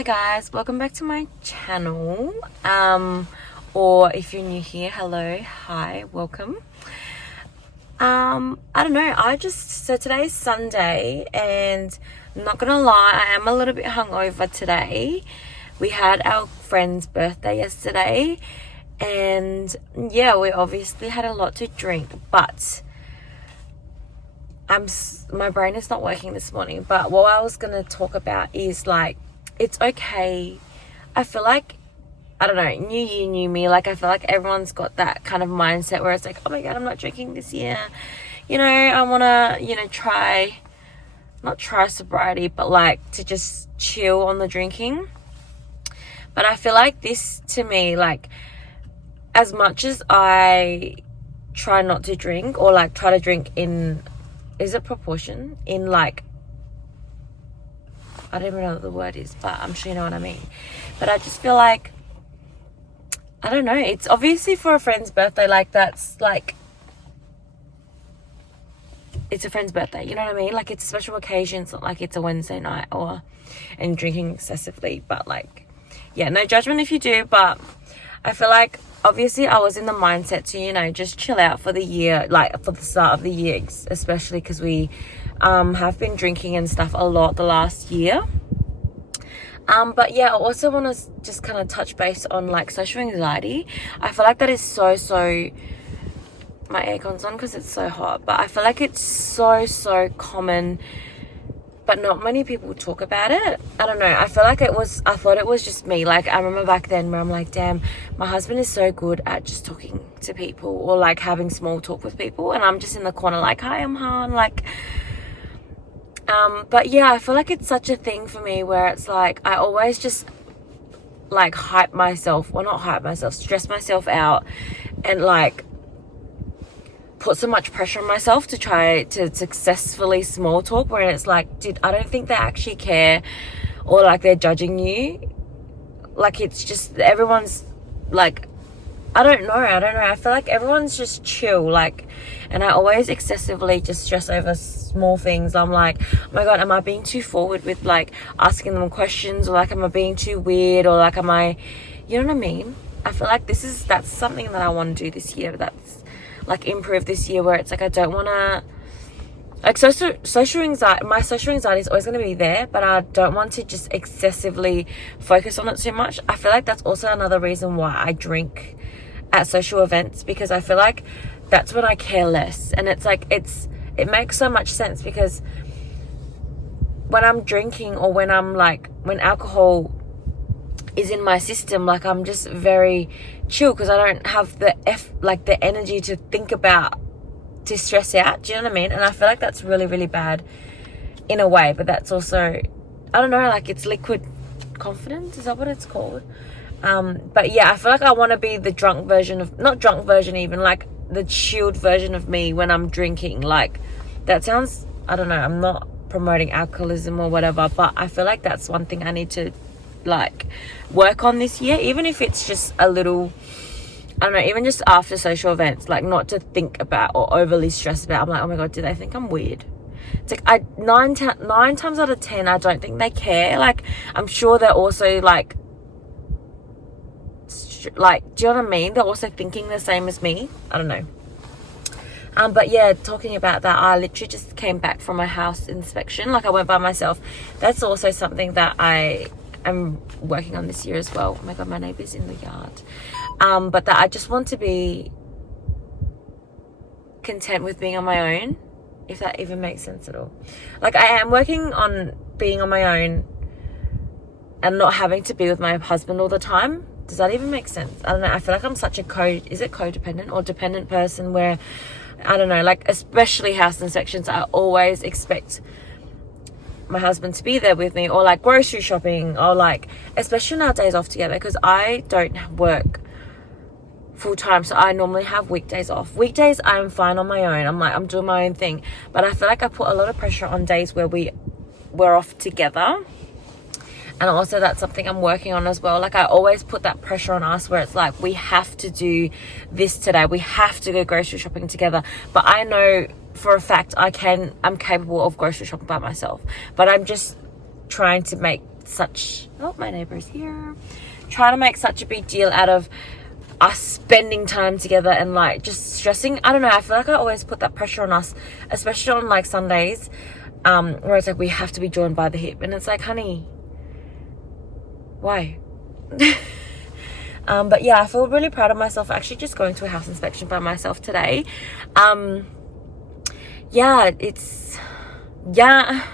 Hi guys, welcome back to my channel. Or if you're new here, hello, hi, welcome. I don't know, so today's Sunday and I'm not gonna lie, I am a little bit hungover today. We had our friend's birthday yesterday and yeah, we obviously had a lot to drink, but my brain is not working this morning. But what I was gonna talk about is like, it's okay. I feel like, I don't know, new year, new me. Like, I feel like everyone's got that kind of mindset where it's like, oh my God, I'm not drinking this year. You know, I want to, not try sobriety, but like to just chill on the drinking. But I feel like this to me, like, as much as I try not to drink or like try to drink in, is it proportion? In like, I don't even know what the word is, but I'm sure you know what I mean. But I just feel like, I don't know, it's obviously for a friend's birthday, like that's like, it's a friend's birthday, you know what I mean? Like it's a special occasion, it's not like it's a Wednesday night and drinking excessively, but like, yeah, no judgment if you do, but I feel like obviously I was in the mindset to, just chill out for the year, like for the start of the year, especially because we have been drinking and stuff a lot the last year. But yeah, I also want to just kind of touch base on like social anxiety. I feel like that is so, my aircon's on because it's so hot, but I feel like it's so common, but not many people talk about it. I don't know. I feel like I thought it was just me. Like I remember back then where I'm like, damn, my husband is so good at just talking to people or like having small talk with people. And I'm just in the corner like, hi, I'm Han. Like, but yeah, I feel like it's such a thing for me where it's like, I always just like stress myself out and like put so much pressure on myself to try to successfully small talk where it's like, dude, I don't think they actually care or like they're judging you. Like it's just, everyone's like, I don't know. I feel like everyone's just chill, like, and I always excessively just stress over small things. I'm like, oh my God, am I being too forward with like asking them questions, or like, am I being too weird, or like, you know what I mean? I feel like that's something that I want to do this year. That's like improve this year, where it's like, I don't want to, like social anxiety, my social anxiety is always going to be there, but I don't want to just excessively focus on it too much. I feel like that's also another reason why I drink at social events, because I feel like that's when I care less. And it's like, it makes so much sense, because when I'm drinking or when alcohol is in my system, like I'm just very chill because I don't have the energy to think about, to stress out. Do you know what I mean? And I feel like that's really, really bad in a way, but that's also, I don't know, like it's liquid confidence. Is that what it's called? But yeah, I feel like I want to be the drunk version of, not drunk version even, like the chilled version of me when I'm drinking. Like that sounds, I don't know, I'm not promoting alcoholism or whatever, but I feel like that's one thing I need to like work on this year, even if it's just a little, I don't know, even just after social events, like not to think about or overly stress about. I'm like, oh my God, do they think I'm weird? It's like nine times out of 10, I don't think they care. Like I'm sure they're also like, do you know what I mean? They're also thinking the same as me. I don't know. But yeah, talking about that, I literally just came back from a house inspection. Like I went by myself. That's also something that I am working on this year as well. Oh my God, my neighbour's in the yard. But that I just want to be content with being on my own, if that even makes sense at all. Like I am working on being on my own and not having to be with my husband all the time. Does that even make sense? I don't know. I feel like I'm such a codependent or dependent person where, I don't know, like especially house inspections, I always expect my husband to be there with me, or like grocery shopping, or like, especially on our days off together, because I don't work full time, so I normally have weekdays off. Weekdays I'm fine on my own. I'm doing my own thing, but I feel like I put a lot of pressure on days where we're off together. And also that's something I'm working on as well. Like I always put that pressure on us where it's like, we have to do this today. We have to go grocery shopping together. But I know for a fact I'm capable of grocery shopping by myself. But I'm just trying to make such, oh, my neighbor's here, trying to make such a big deal out of us spending time together and like just stressing. I don't know, I feel like I always put that pressure on us, especially on like Sundays, where it's like we have to be joined by the hip, and it's like, honey, why? But yeah, I feel really proud of myself actually just going to a house inspection by myself today. Yeah, it's, yeah,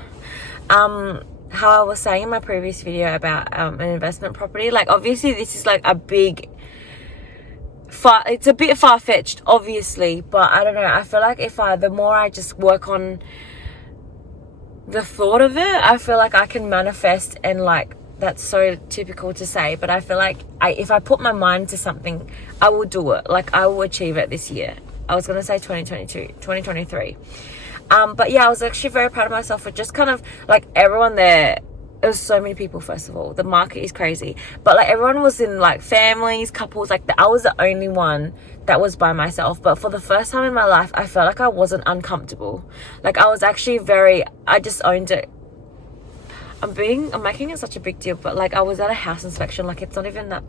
how I was saying in my previous video about an investment property, like obviously this is like a big, it's a bit far-fetched obviously, but I don't know, I feel like the more I just work on the thought of it, I feel like I can manifest, and like that's so typical to say, but I feel like if I put my mind to something, I will do it. Like I will achieve it this year. I was going to say 2023. But yeah, I was actually very proud of myself for just kind of like everyone there. There was so many people, first of all. The market is crazy. But like everyone was in like families, couples. Like I was the only one that was by myself. But for the first time in my life, I felt like I wasn't uncomfortable. Like I was actually I just owned it. I'm making it such a big deal, but like I was at a house inspection. Like it's not even that,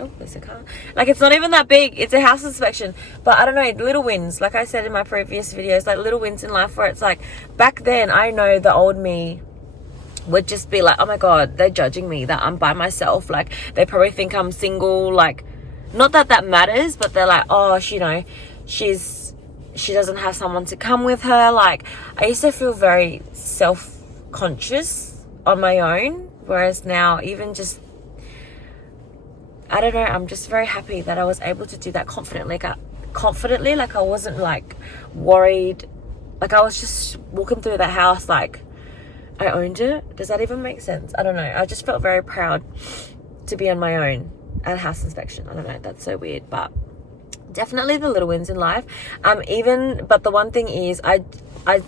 oh, there's a car. Like it's not even that big. It's a house inspection. But I don't know, little wins. Like I said in my previous videos, like little wins in life where it's like, back then I know the old me would just be like, oh my God, they're judging me that I'm by myself. Like they probably think I'm single. Like not that that matters, but they're like, oh, she doesn't have someone to come with her. Like I used to feel very self-conscious on my own, whereas now even just, I don't know, I'm just very happy that I was able to do that confidently. Like I wasn't like worried. Like I was just walking through the house like I owned it. Does that even make sense? I don't know. I just felt very proud to be on my own at a house inspection. I don't know, that's so weird, but definitely the little wins in life. But the one thing is I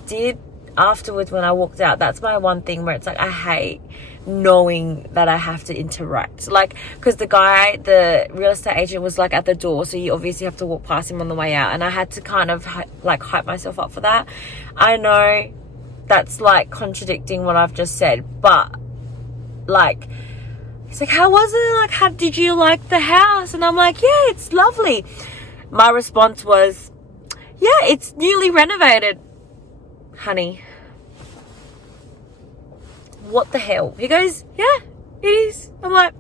did afterwards when I walked out, that's my one thing where it's like I hate knowing that I have to interact, like because the real estate agent was like at the door, so you obviously have to walk past him on the way out, and I had to kind of like hype myself up for that. I know that's like contradicting what I've just said, but like he's like, how was it, like how did you like the house? And I'm like, yeah, it's lovely. My response was, yeah, it's newly renovated, honey. What the hell? He goes, yeah, it is. I'm like,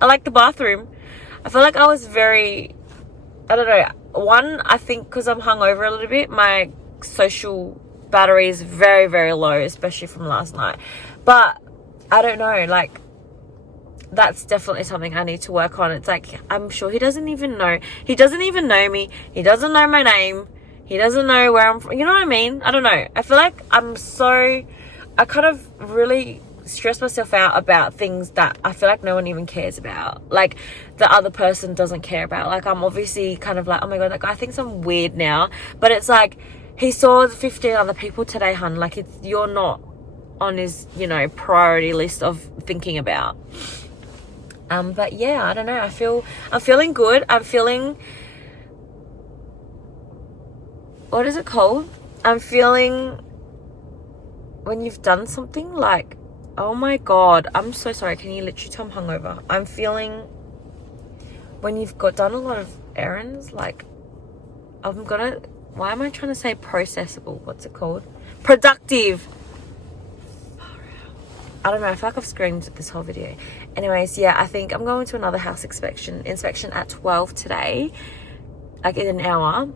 I like the bathroom. I feel like I was very, I don't know. One, I think because I'm hungover a little bit, my social battery is very, very low, especially from last night. But I don't know, like that's definitely something I need to work on. It's like, I'm sure he doesn't even know. He doesn't even know me. He doesn't know my name. He doesn't know where I'm from. You know what I mean? I don't know. I feel like I kind of really stress myself out about things that I feel like no one even cares about. Like the other person doesn't care about. Like I'm obviously kind of like, oh my God, that guy thinks I'm weird now. But it's like, he saw 15 other people today, hun. Like you're not on his, priority list of thinking about. But yeah, I don't know. I'm feeling good. I'm feeling, what is it called? I'm feeling when you've done something like, oh my God, I'm so sorry. Can you literally tell I'm hungover? I'm feeling when you've done a lot of errands, like why am I trying to say processable? What's it called? Productive. I don't know. I feel like I've screamed this whole video. Anyways, yeah, I think I'm going to another house inspection at 12 today, like in an hour.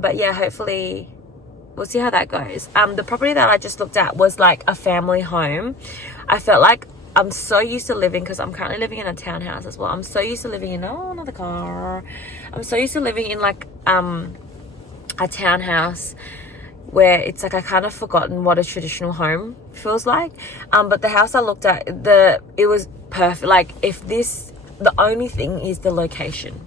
But yeah, hopefully we'll see how that goes. The property that I just looked at was like a family home. I felt like I'm so used to living, because I'm currently living in a townhouse as well. I'm so used to living in, another car. I'm so used to living in like a townhouse where it's like I kind of forgotten what a traditional home feels like. But the house I looked at, it was perfect. Like the only thing is the location.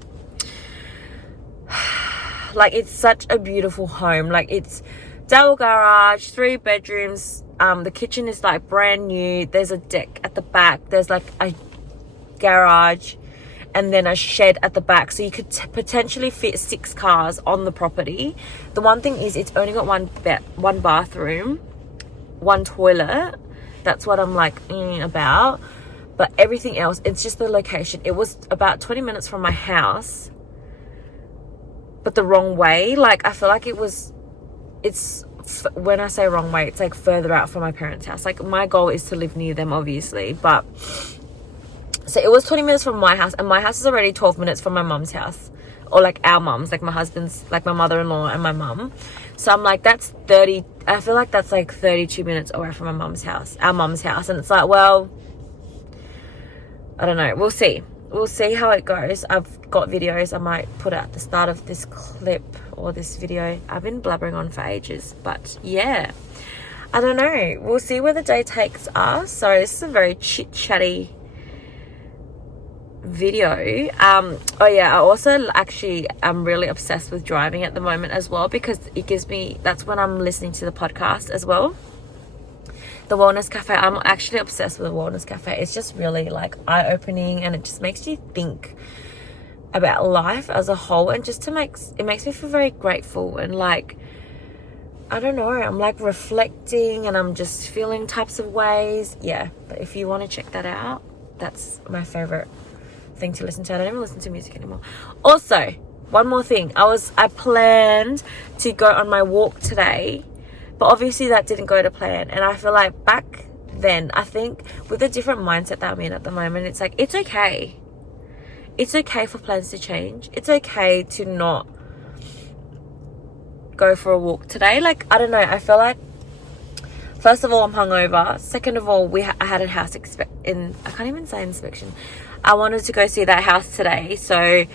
Like it's such a beautiful home. Like it's double garage, 3 bedrooms. The kitchen is like brand new. There's a deck at the back. There's like a garage and then a shed at the back. So you could potentially fit 6 cars on the property. The one thing is it's only got one bathroom, 1 toilet, That's what I'm like about. But everything else, it's just the location. It was about 20 minutes from my house, but the wrong way. Like, I feel like when I say wrong way, it's like further out from my parents' house. Like, my goal is to live near them, obviously, but so it was 20 minutes from my house, and my house is already 12 minutes from my mum's house, or like our mums, like my husband's, like my mother-in-law and my mum. So I'm like, I feel like that's like 32 minutes away from our mum's house. And it's like, well, I don't know. We'll see how it goes. I've got videos I might put at the start of this clip or this video. I've been blabbering on for ages, but yeah, I don't know. We'll see where the day takes us. So this is a very chit-chatty video. Oh yeah, I also actually am really obsessed with driving at the moment as well, because that's when I'm listening to the podcast as well. The Wellness Cafe, I'm actually obsessed with the Wellness Cafe. It's just really like eye-opening, and it just makes you think about life as a whole, and it makes me feel very grateful, and like, I don't know, I'm like reflecting, and I'm just feeling types of ways. Yeah, but if you want to check that out, that's my favorite thing to listen to. I don't even listen to music anymore. Also, one more thing, I planned to go on my walk today, but obviously that didn't go to plan. And I feel like back then, I think with the different mindset that I'm in at the moment, it's like, it's okay for plans to change. It's okay to not go for a walk today. Like, I don't know, I feel like, first of all, I'm hungover. Second of all, I had a house I can't even say inspection. I wanted to go see that house today. So,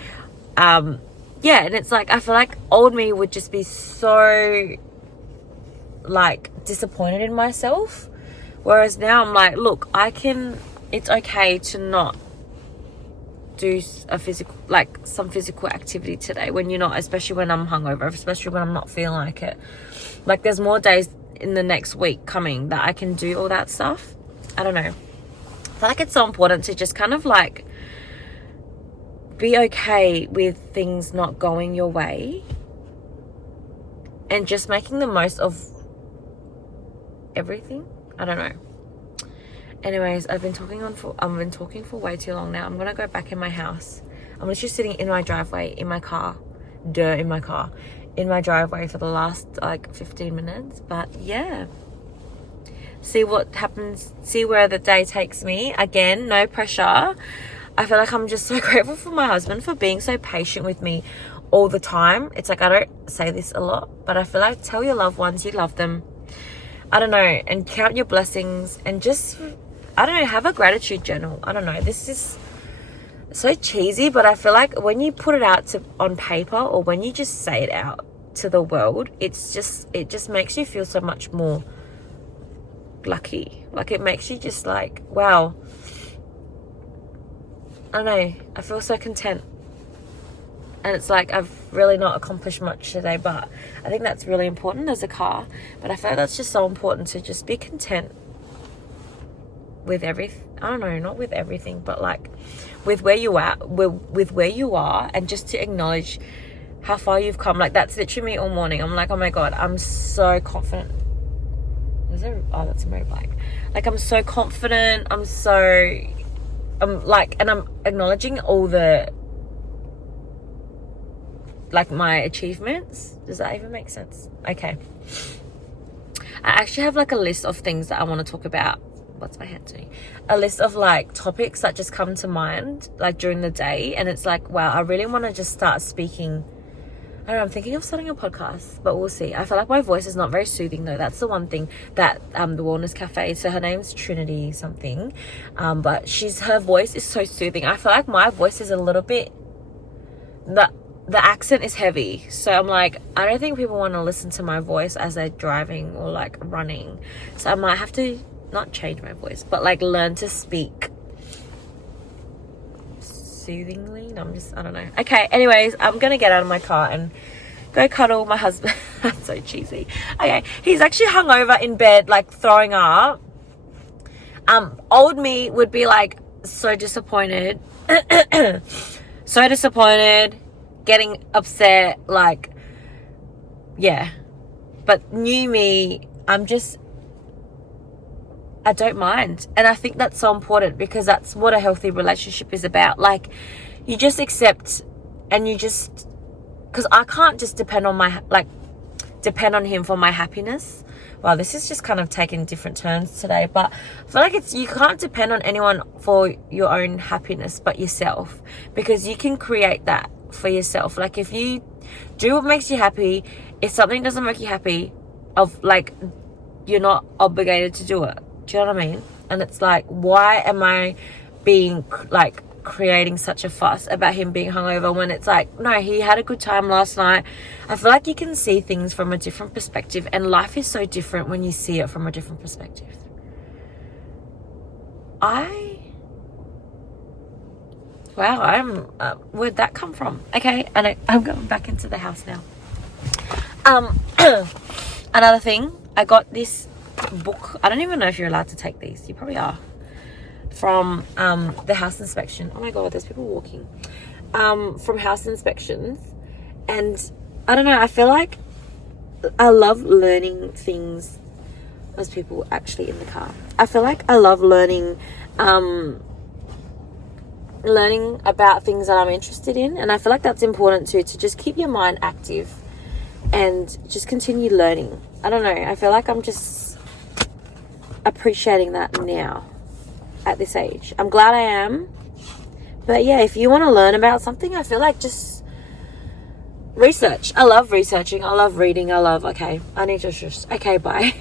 yeah, and it's like, I feel like old me would just be so, like, disappointed in myself. Whereas now I'm like, look, it's okay to not do some physical activity today when you're not, especially when I'm hungover, especially when I'm not feeling like it. Like, there's more days in the next week coming that I can do all that stuff. I don't know. I feel like it's so important to just kind of like be okay with things not going your way, and just making the most of everything. I don't know. Anyways, I've been talking for way too long now. I'm gonna go back in my house. I'm literally sitting in my driveway, in my driveway for the last like 15 minutes. But yeah, see what happens, see where the day takes me. Again, no pressure. I feel like I'm just so grateful for my husband for being so patient with me all the time. It's like, I don't say this a lot, but I feel like, tell your loved ones you love them. I don't know, and count your blessings, and just, I don't know, have a gratitude journal. I don't know, this is so cheesy, but I feel like when you put it out on paper, or when you just say it out to the world, it just makes you feel so much more lucky. Like, it makes you just like, wow, I don't know, I feel so content. And it's like, I've really not accomplished much today, but I think that's really important as a car. But I feel like that's just so important, to just be content with everything. I don't know, not with everything, but like with where you are, with where you are, and just to acknowledge how far you've come. Like, that's literally me all morning. I'm like, oh my God, I'm so confident. That's a motorbike. Like, I'm so confident. I'm like, and I'm acknowledging all the, like, my achievements. Does that even make sense? Okay. I actually have like a list of things that I want to talk about. What's my hand doing? A list of like topics that just come to mind like during the day. And it's like, wow, I really want to just start speaking. I don't know, I'm thinking of starting a podcast, but we'll see. I feel like my voice is not very soothing though. That's the one thing that the Wellness Cafe, so her name's Trinity something, but her voice is so soothing. I feel like my voice is a little bit, the accent is heavy, so I'm like, I don't think people want to listen to my voice as they're driving or like running. So I might have to not change my voice, but like learn to speak soothingly. No, I don't know. Okay, anyways, I'm gonna get out of my car and go cuddle my husband. That's so cheesy. Okay, he's actually hungover in bed, like throwing up. Old me would be like so disappointed. So disappointed, getting upset, like, yeah. But new me, I'm just I don't mind. And I think that's so important, because that's what a healthy relationship is about. Like, you just accept, and you just, because I can't just depend on him for my happiness. Well, this is just kind of taking different turns today, but I feel like you can't depend on anyone for your own happiness but yourself, because you can create that for yourself. Like, if you do what makes you happy, if something doesn't make you happy, you're not obligated to do it. Do you know what I mean? And it's like, why am I being like creating such a fuss about him being hungover, when it's like, no, he had a good time last night. I feel like you can see things from a different perspective, and life is so different when you see it from a different perspective. Where'd that come from? Okay, I'm going back into the house now. Another thing, I got this book. I don't even know if you're allowed to take these. You probably are. From the house inspection. Oh my god, there's people walking. From house inspections. And I don't know, I feel like I love learning things. There's people actually in the car. I feel like I love learning about things that I'm interested in, and I feel like that's important too, to just keep your mind active and just continue learning. I don't know, I feel like I'm just appreciating that now at this age. I'm glad I am. But yeah, if you want to learn about something, I feel like just research. I love researching. I love reading. Okay, I need to just... Okay, bye.